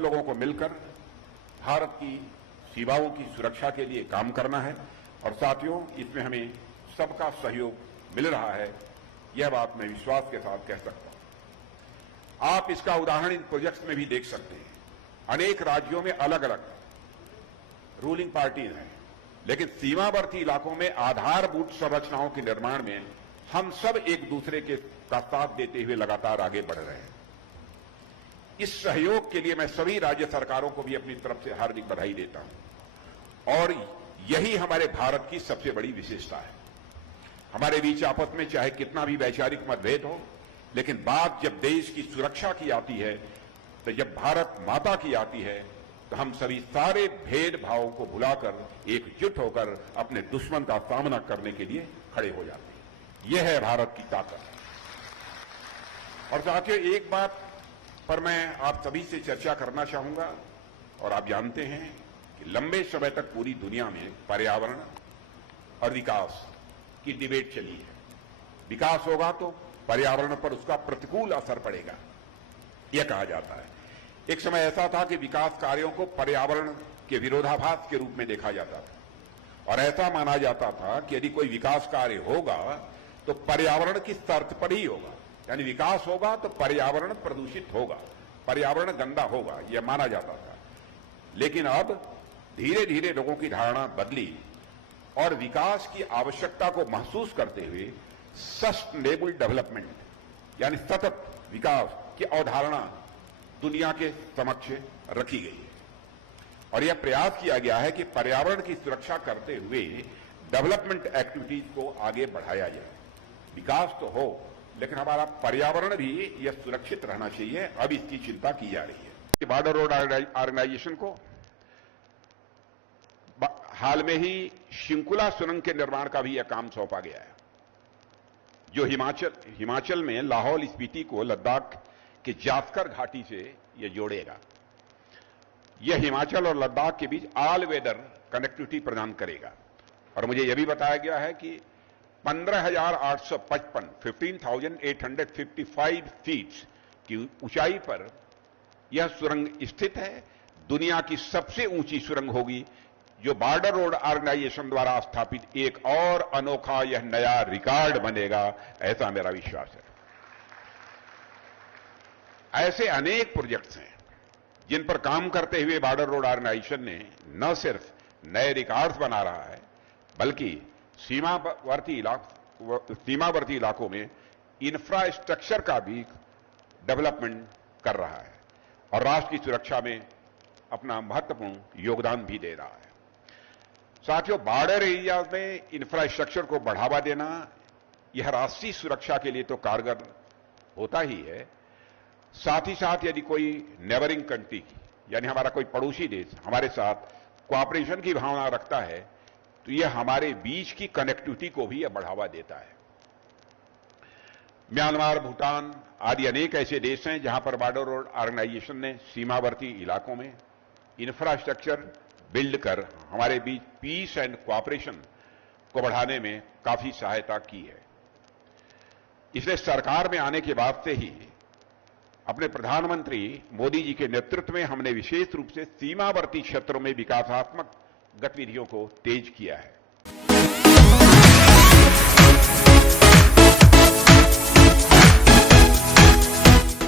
सब लोगों को मिलकर भारत की सीमाओं की सुरक्षा के लिए काम करना है और साथियों, इसमें हमें सबका सहयोग मिल रहा है, यह बात मैं विश्वास के साथ कह सकता हूं। आप इसका उदाहरण इन प्रोजेक्ट्स में भी देख सकते हैं। अनेक राज्यों में अलग अलग रूलिंग पार्टीज हैं, लेकिन सीमावर्ती इलाकों में आधारभूत संरचनाओं के निर्माण में हम सब एक दूसरे के साथ देते हुए लगातार आगे बढ़ रहे हैं। इस सहयोग के लिए मैं सभी राज्य सरकारों को भी अपनी तरफ से हार्दिक बधाई देता हूं और यही हमारे भारत की सबसे बड़ी विशेषता है। हमारे बीच आपस में चाहे कितना भी वैचारिक मतभेद हो, लेकिन बात जब देश की सुरक्षा की आती है, तो जब भारत माता की आती है, तो हम सभी सारे भेदभावों को भुलाकर एकजुट होकर अपने दुश्मन का सामना करने के लिए खड़े हो जाते हैं। यह है भारत की ताकत। और साथियों, एक बात पर मैं आप सभी से चर्चा करना चाहूंगा, और आप जानते हैं कि लंबे समय तक पूरी दुनिया में पर्यावरण और विकास की डिबेट चली है। विकास होगा तो पर्यावरण पर उसका प्रतिकूल असर पड़ेगा, यह कहा जाता है। एक समय ऐसा था कि विकास कार्यों को पर्यावरण के विरोधाभास के रूप में देखा जाता था और ऐसा माना जाता था कि यदि कोई विकास कार्य होगा तो पर्यावरण की शर्त पर ही होगा, यानी विकास होगा तो पर्यावरण प्रदूषित होगा, पर्यावरण गंदा होगा, यह माना जाता था। लेकिन अब धीरे धीरे लोगों की धारणा बदली और विकास की आवश्यकता को महसूस करते हुए सस्टेनेबल डेवलपमेंट यानी सतत विकास की अवधारणा दुनिया के समक्ष रखी गई है और यह प्रयास किया गया है कि पर्यावरण की सुरक्षा करते हुए डेवलपमेंट एक्टिविटीज को आगे बढ़ाया जाए। विकास तो हो, लेकिन हमारा पर्यावरण भी यह सुरक्षित रहना चाहिए। अब इसकी चिंता की जा रही है। बॉर्डर रोड ऑर्गेनाइजेशन को हाल में ही शिंकुला सुरंग के निर्माण का भी यह काम सौंपा गया है, जो हिमाचल में लाहौल स्पीति को लद्दाख के जास्कर घाटी से यह जोड़ेगा। यह हिमाचल और लद्दाख के बीच ऑल वेदर कनेक्टिविटी प्रदान करेगा और मुझे यह भी बताया गया है कि 15,855 फीट की ऊंचाई पर यह सुरंग स्थित है। दुनिया की सबसे ऊंची सुरंग होगी, जो बॉर्डर रोड ऑर्गेनाइजेशन द्वारा स्थापित एक और अनोखा यह नया रिकॉर्ड बनेगा, ऐसा मेरा विश्वास है। ऐसे अनेक प्रोजेक्ट्स हैं जिन पर काम करते हुए बॉर्डर रोड ऑर्गेनाइजेशन ने न सिर्फ नए रिकॉर्ड्स बना रहा है, बल्कि सीमावर्ती इलाकों में इंफ्रास्ट्रक्चर का भी डेवलपमेंट कर रहा है और राष्ट्र की सुरक्षा में अपना महत्वपूर्ण योगदान भी दे रहा है। साथियों, बॉर्डर एरिया में इंफ्रास्ट्रक्चर को बढ़ावा देना यह राष्ट्रीय सुरक्षा के लिए तो कारगर होता ही है, साथ ही साथ यदि कोई नेबरिंग कंट्री यानी हमारा कोई पड़ोसी देश हमारे साथ कोऑपरेशन की भावना रखता है, तो यह हमारे बीच की कनेक्टिविटी को भी यह बढ़ावा देता है। म्यांमार, भूटान आदि अनेक ऐसे देश हैं जहां पर बॉर्डर रोड ऑर्गेनाइजेशन ने सीमावर्ती इलाकों में इंफ्रास्ट्रक्चर बिल्ड कर हमारे बीच पीस एंड कोऑपरेशन को बढ़ाने में काफी सहायता की है। इसलिए सरकार में आने के बाद से ही अपने प्रधानमंत्री मोदी जी के नेतृत्व में हमने विशेष रूप से सीमावर्ती क्षेत्रों में विकासात्मक गतिविधियों को तेज किया है।